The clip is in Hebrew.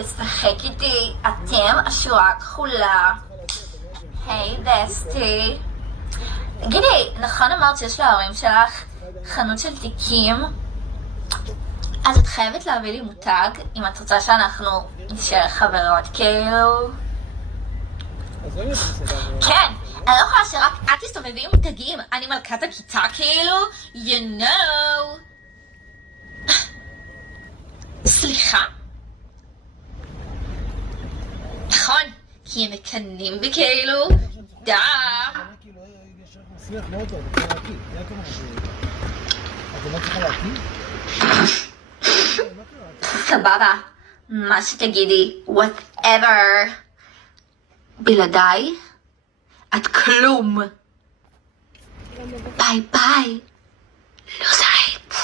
לשחק איתי, אתם השורה הכחולה. היי בסטי. תגידי, נכון אמרת שיש להורים שלך חנות של תיקים? אז את חייבת להביא לי מותג אם את רוצה שאנחנו נשאר חברות כאילו. כן, אני לא יכולה שרק את תסתובבי עם מותגים, אני מלכת הכיתה כאילו, you know. סליחה? נכון, כי הם מקנים בי כאילו, דה. מצליח מאוד טוב, אתה צריך להקים, זה הכל משהו. אתה לא צריכה להקים? סבבה, מה שתגידי, whatever. בלעדיי, את כלום. ביי ביי, לוזרית.